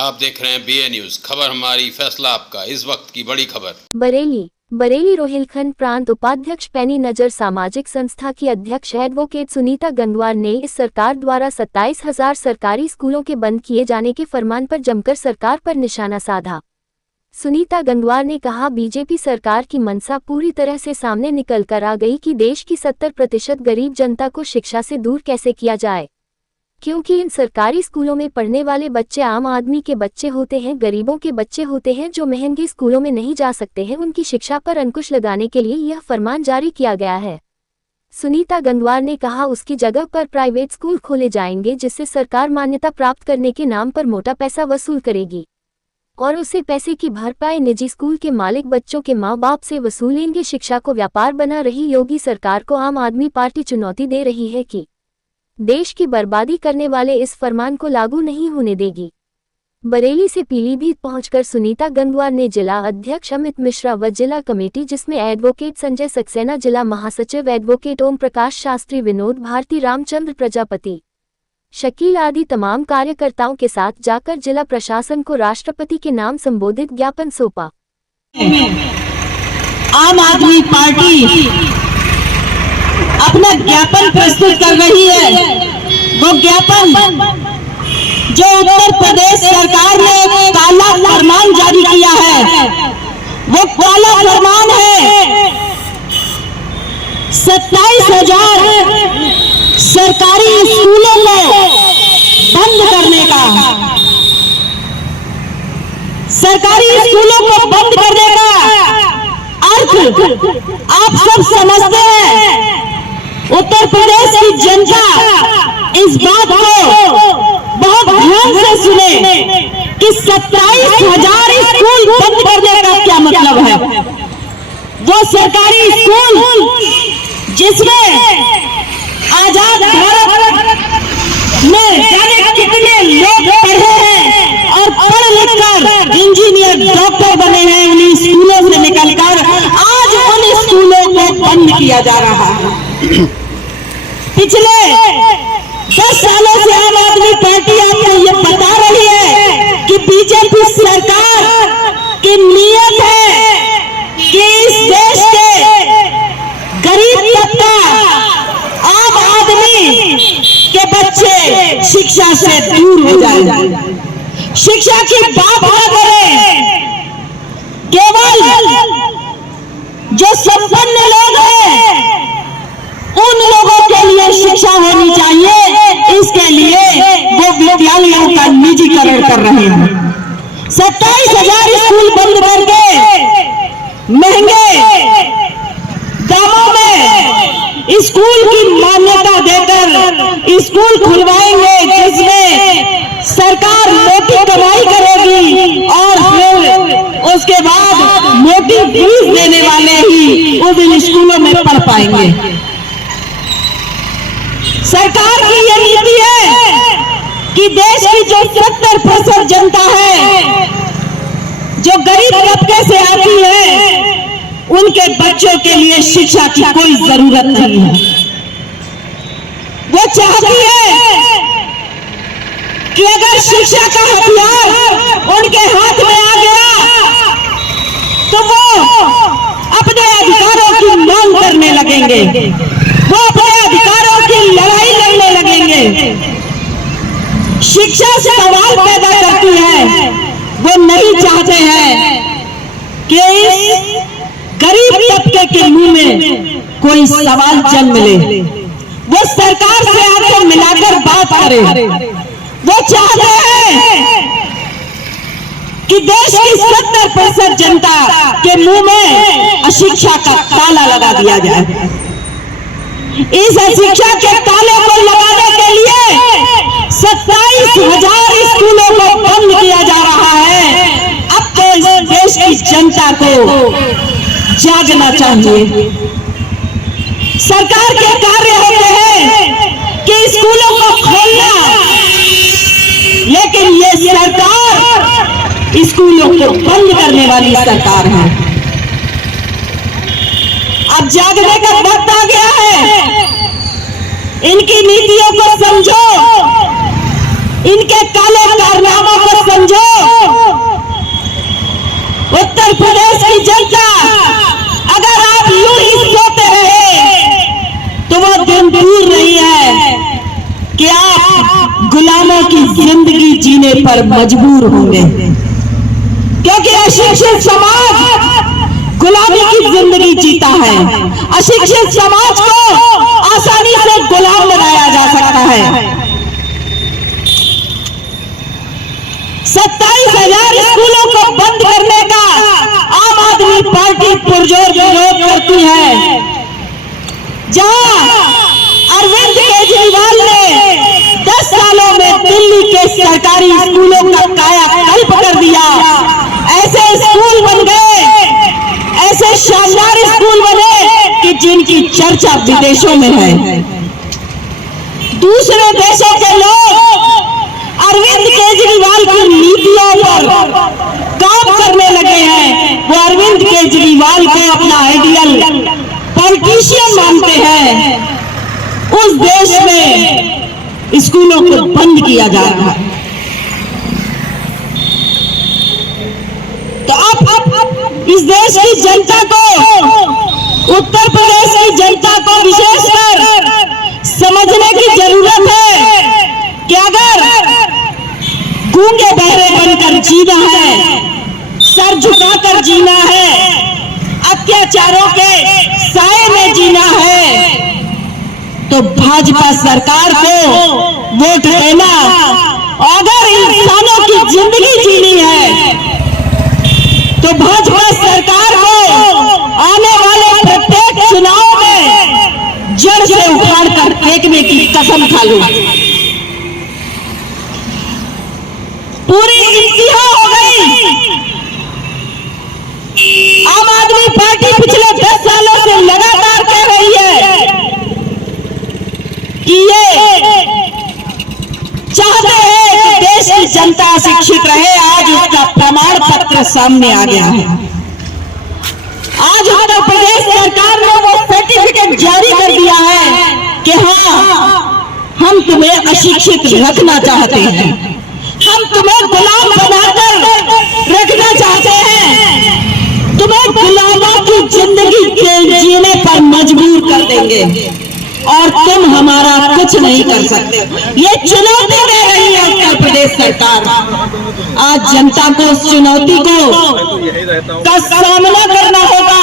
आप देख रहे हैं बीए न्यूज। खबर हमारी, फैसला आपका। इस वक्त की बड़ी खबर। बरेली रोहिलखंड प्रांत उपाध्यक्ष पैनी नजर सामाजिक संस्था की अध्यक्ष एडवोकेट सुनीता गंगवार ने इस सरकार द्वारा 27,000 सरकारी स्कूलों के बंद किए जाने के फरमान पर जमकर सरकार पर निशाना साधा। सुनीता गंगवार ने कहा, बीजेपी सरकार की मंशा पूरी तरह से सामने निकल कर आ गई कि देश की 70% गरीब जनता को शिक्षा से दूर कैसे किया जाए, क्योंकि इन सरकारी स्कूलों में पढ़ने वाले बच्चे आम आदमी के बच्चे होते हैं, गरीबों के बच्चे होते हैं जो महंगे स्कूलों में नहीं जा सकते हैं। उनकी शिक्षा पर अंकुश लगाने के लिए यह फरमान जारी किया गया है। सुनीता गंगवार ने कहा, उसकी जगह पर प्राइवेट स्कूल खोले जाएंगे जिससे सरकार मान्यता प्राप्त करने के नाम पर मोटा पैसा वसूल करेगी और उसे पैसे की भरपाई निजी स्कूल के मालिक बच्चों के माँ बाप से वसूलेंगे। शिक्षा को व्यापार बना रही योगी सरकार को आम आदमी पार्टी चुनौती दे रही है कि देश की बर्बादी करने वाले इस फरमान को लागू नहीं होने देगी। बरेली से पीलीभीत पहुंचकर सुनीता गंगवार ने जिला अध्यक्ष अमित मिश्रा व जिला कमेटी जिसमें एडवोकेट संजय सक्सेना, जिला महासचिव एडवोकेट ओम प्रकाश शास्त्री, विनोद भारती, रामचंद्र प्रजापति, शकील आदि तमाम कार्यकर्ताओं के साथ जाकर जिला प्रशासन को राष्ट्रपति के नाम संबोधित ज्ञापन सौंपा। आम आदमी पार्टी अपना ज्ञापन प्रस्तुत कर रही है। वो ज्ञापन जो उत्तर प्रदेश सरकार ने काला फरमान जारी किया है, वो काला फरमान है 27,000 सरकारी स्कूलों को बंद करने का। सरकारी स्कूलों को बंद करने का अर्थ आप सब समझते हैं। उत्तर प्रदेश की जनता इस बात को बहुत ध्यान से सुने कि 27,000 स्कूल बंद करने का क्या मतलब है। वो सरकारी स्कूल जिसमें आजाद भारत में जाने कितने लोग पढ़े हैं और पढ़ लिख कर इंजीनियर, डॉक्टर बने हैं, उन्हीं स्कूलों से निकलकर आज उन स्कूलों को बंद किया जा रहा है। पिछले 10 सालों से आम आदमी पार्टी आपको ये बता रही है कि बीजेपी सरकार की नीयत है कि इस देश के गरीब तबका, आम आदमी के बच्चे शिक्षा से दूर हो जाए। शिक्षा की बात न करें, केवल जो संपन्न लोग हैं उन लोगों के लिए शिक्षा होनी चाहिए। इसके लिए वो विद्यालयों का निजीकरण कर रहे हैं। 27,000 स्कूल बंद करके महंगे दामों में स्कूल की मान्यता देकर स्कूल खुलवाएंगे जिसमें सरकार मोटी कमाई करेगी और फिर उसके बाद मोटी फीस देने वाले ही उन स्कूलों में पढ़ पाएंगे। सरकार की यह नीति है कि देश की जो 70% जनता है, जो गरीब तबके से आती है, उनके बच्चों के लिए शिक्षा की कोई जरूरत नहीं है। वो चाहती है कि अगर शिक्षा का हथियार उनके हाथ में आ गया तो वो अपने अधिकारों की मांग करने लगेंगे, वो अपने अधिकारों की लड़ाई लड़ने लगेंगे। शिक्षा से सवाल पैदा करती है। वो नहीं चाहते हैं कि इस गरीब तबके के मुंह में कोई सवाल जन्म ले। वो सरकार से आकर मिलाकर बात करे। वो चाहते हैं कि देश की 70% जनता के मुंह में अशिक्षा का ताला लगा दिया जाए। इस अशिक्षा के ताले को लगाने के लिए 27,000 स्कूलों को बंद किया जा रहा है। अब तो इस देश की जनता को जागना चाहिए। सरकार के कार्य होते हैं कि स्कूलों को खोलना, लेकिन ये सरकार स्कूलों को बंद करने वाली सरकार है। अब जागने का वक्त आ गया है। इनकी नीतियों को समझो। इनके काले कारनामों को समझो। उत्तर प्रदेश की जनता, अगर आप यूं ही सोते रहे तो वो दिन दूर नहीं है कि आप गुलामों की जिंदगी जीने पर मजबूर होंगे, क्योंकि अशिक्षित समाज गुलामी की जिंदगी जीता है। अशिक्षित समाज को आसानी से गुलाम बनाया जा सकता है। 27,000 स्कूलों को बंद करने का आम आदमी पार्टी पुरजोर विरोध करती है। जहां अरविंद केजरीवाल ने 10 सालों में दिल्ली के सरकारी स्कूलों का कायाकल्प कर दिया, ऐसे स्कूल बन गए, ऐसे शानदार स्कूल बने कि जिनकी चर्चा विदेशों में है। दूसरे देशों के लोग अरविंद केजरीवाल की नीतियों पर काम करने लगे हैं। वो अरविंद केजरीवाल को अपना आइडियल पॉलिटिशियन मानते हैं। उस देश में स्कूलों को बंद किया जा रहा है। तो अब इस देश की जनता को, उत्तर प्रदेश की जनता को विशेषकर समझने की जरूरत है कि अगर गूंगे बहरे बनकर जीना है, सर झुकाकर जीना है, अत्याचारों के साए में जीना है, तो भाजपा सरकार को वोट देना। अगर इंसानों की जिंदगी जीनी है तो भाजपा सरकार को आने वाले प्रत्येक चुनाव में जड़ से उखाड़कर फेंकने की कसम खा लो। पूरी इंतहा हो गई। आम आदमी पार्टी पिछले 10 सालों से लगातार कह रही है कि ये चाहते हैं कि देश की जनता शिक्षित रहे। आज उसका प्रमाण पत्र सामने आ गया है। आज उत्तर प्रदेश सरकार ने वो सर्टिफिकेट जारी कर दिया है कि हाँ, हम तुम्हें अशिक्षित रखना चाहते हैं, हम तुम्हें गुलाम बनाकर रखना चाहते हैं, तुम्हें गुलामों की जिंदगी जीने पर मजबूर कर देंगे और तुम हमारा कुछ नहीं कर सकते। ये चुनौती दे रही है उत्तर प्रदेश सरकार। आज जनता को उस चुनौती का सामना करना होगा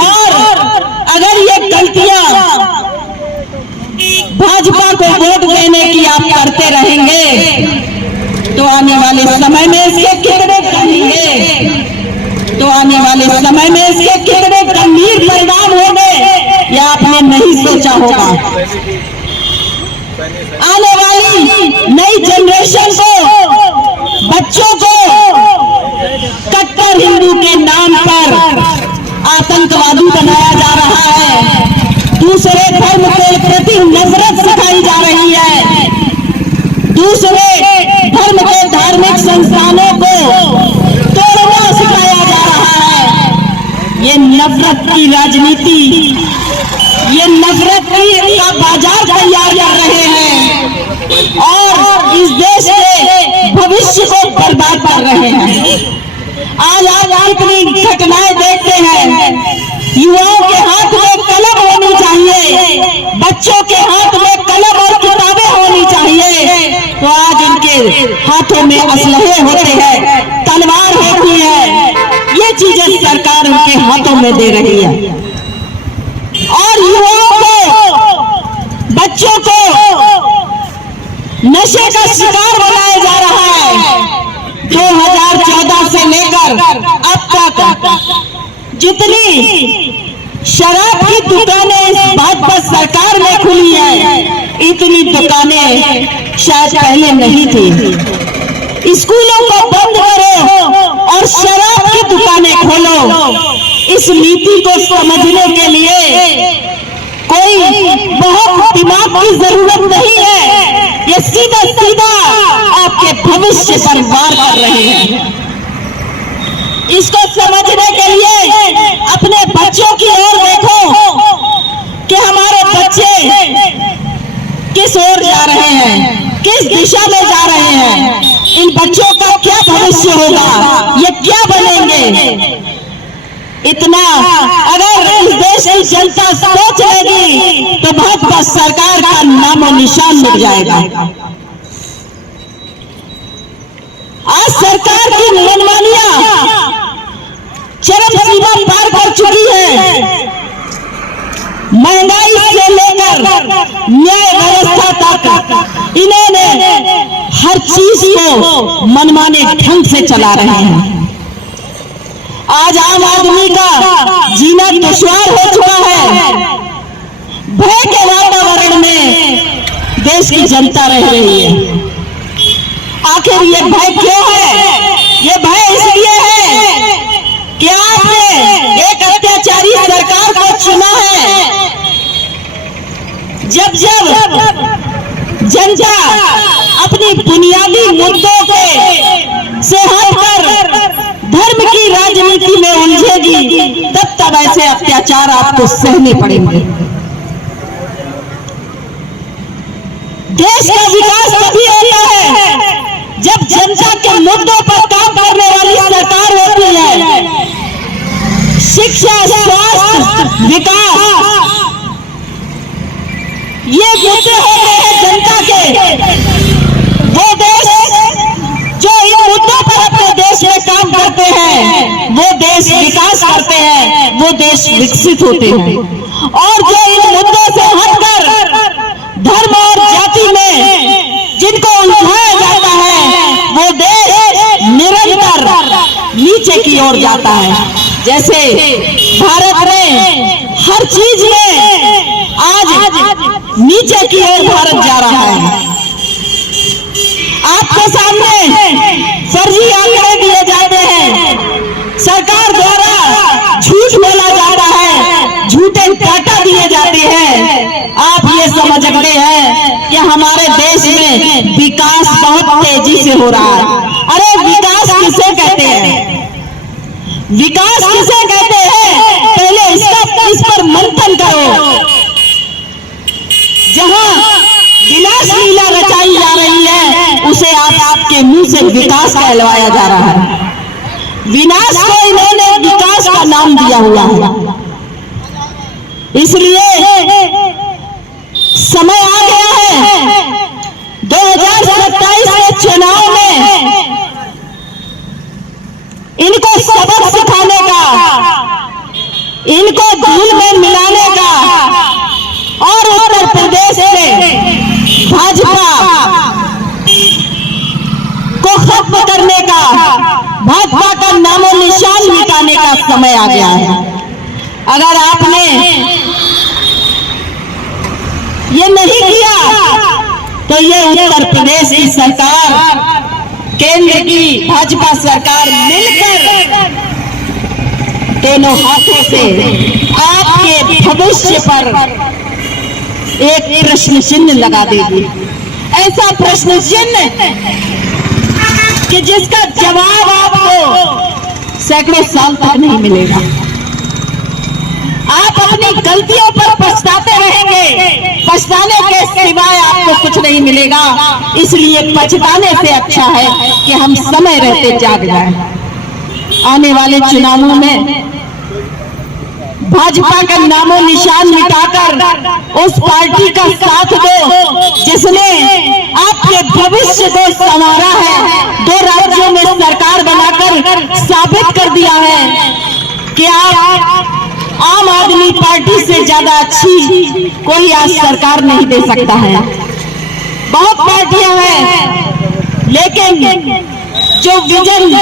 और अगर ये गलतियां भाजपा को वोट देने की आप करते रहेंगे तो आने वाले समय में इसके कितने आने वाले समय में इसके कितने गंभीर परिणाम होंगे यह आपने नहीं सोचा होगा। आने वाली नई जनरेशन को, बच्चों को कट्टर हिंदू के नाम पर आतंकवादी बनाया जा रहा है। दूसरे धर्म के प्रति नफरत सिखाई जा रही है। दूसरे धर्म के धार्मिक संस्थानों को तोड़ना सिखाया जा रहा है। ये नफरत की राजनीति, ये नफरत का बाजार तैयार कर रहे हैं और इस देश के भविष्य को बर्बाद कर रहे हैं। आज इतनी घटनाएं देखते हैं। युवाओं के हाथ में कलम होनी चाहिए, बच्चों के हाथ में कलम और किताबें होनी चाहिए, तो आज उनके हाथों में असलहे होते हैं, तलवार होती है। ये चीजें सरकार उनके हाथों में दे रही है और युवाओं को, बच्चों को नशे का शिकार बनाया जा रहा है। 2014 से लेकर अब तक जितनी शराब की दुकानें इस भाजपा सरकार में खुली है, इतनी दुकानें शायद पहले नहीं थी। स्कूलों को बंद करो और शराब की दुकानें खोलो। इस नीति को समझने के लिए कोई बहुत दिमाग की जरूरत नहीं है। ये सीधा सीधा आपके भविष्य पर वार कर रहे हैं। इसको समझने के लिए अपने बच्चों की ओर देखो कि हमारे बच्चे किस ओर जा रहे हैं, किस दिशा में जा रहे हैं। इन बच्चों का क्या भविष्य होगा, ये क्या बनेंगे, इतना अगर इस देश की जनता सोच लेगी तो भाजपा सरकार का नामो निशान मिट जाएगा। आज सरकार की मनमानियां चरम सीमा पार कर चुकी है। महंगाई से लेकर न्याय व्यवस्था तक इन्होंने हर चीज को मनमाने ढंग से चला रहे हैं। आज आम आदमी का जीना दुश्वार हो चुका है। भय के वातावरण में देश की जनता रह रही है। आखिर ये भय क्यों है? ये भय इसलिए है कि आपने एक अत्याचारी सरकार को चुना है। जब जनता अपनी बुनियादी मुद्दों से हटकर धर्म की राजनीति में उलझेगी, तब ऐसे अत्याचार आपको सहने पड़ेंगे। देश का विकास तभी होता है जब जनता के मुद्दों पर काम करने वाली सरकार होती है। शिक्षा, स्वास्थ्य, विकास, ये मुद्दे होते हैं जनता के। वो देश जो इन मुद्दों पर अपने देश में काम करते हैं, वो देश विकास करते हैं, वो देश विकसित होते हैं। और जो इन मुद्दों से हटकर धर्म और जाति में जिनको उलझाया जाता है, वो देश निरंतर नीचे की ओर जाता है। जैसे भारत में हर चीज में आज नीचे की ओर भारत जा रहा है। आपके सामने फर्जी आंकड़े दिए जाते हैं, सरकार द्वारा झूठ बोला जाता है, झूठे डाटा दिए जाते हैं। आप ये समझ सकते हैं कि हमारे देश में विकास बहुत तेजी से हो रहा है। अरे विकास किसे कहते हैं? विकास किसे कहते हैं? पहले इस पर मंथन करो। जहां विनाश लीला रचाई जा रही है, उसे आपके मुंह से विकास कहलवाया जा रहा है। विनाश को इन्होंने विकास का नाम दिया हुआ है। इसलिए समय आ गया है 2027 के चुनाव में इनको सबक सिखाने का, इनको धूल में मिलाने का और उत्तर प्रदेश से भाजपा को खत्म करने का, भाजपा का नामो निशान मिटाने का समय आ गया है। अगर आपने ये नहीं किया तो ये उत्तर प्रदेश की सरकार, केंद्र की भाजपा सरकार मिलकर दोनों हाथों से आपके भविष्य पर एक प्रश्न चिन्ह लगा देगी। ऐसा प्रश्न चिन्ह कि जिसका जवाब आपको सैकड़ों साल तक नहीं मिलेगा। आप अपनी गलतियों पर पछताते रहेंगे, पछताने के सिवाय आपको कुछ नहीं मिलेगा। इसलिए पछताने से अच्छा है कि हम समय रहते जाग जाएं। आने वाले चुनावों में भाजपा का नामो निशान मिटाकर उस पार्टी का साथ दो जिसने आपके भविष्य को संवारा है। 2 राज्यों में सरकार बनाकर साबित कर दिया है कि आप आम आदमी पार्टी से ज्यादा अच्छी कोई आज सरकार नहीं दे सकता है। बहुत पार्टियां हैं, लेकिन जो विजन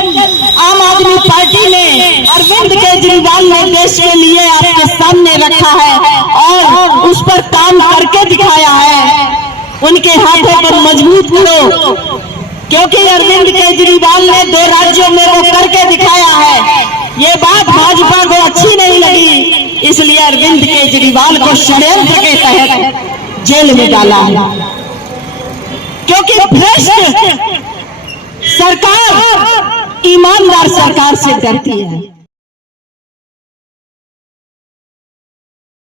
आम आदमी पार्टी ने अरविंद केजरीवाल ने देश के लिए आपके सामने रखा है और उस पर काम करके दिखाया है, उनके हाथों पर मजबूत करो। क्योंकि अरविंद केजरीवाल ने 2 राज्यों में वो करके दिखाया है। ये बात भाजपा को अच्छी नहीं लगी, इसलिए अरविंद केजरीवाल को षड्यंत्र के तहत जेल में डाला है। क्योंकि भ्रष्ट सरकार ईमानदार सरकार से डरती है।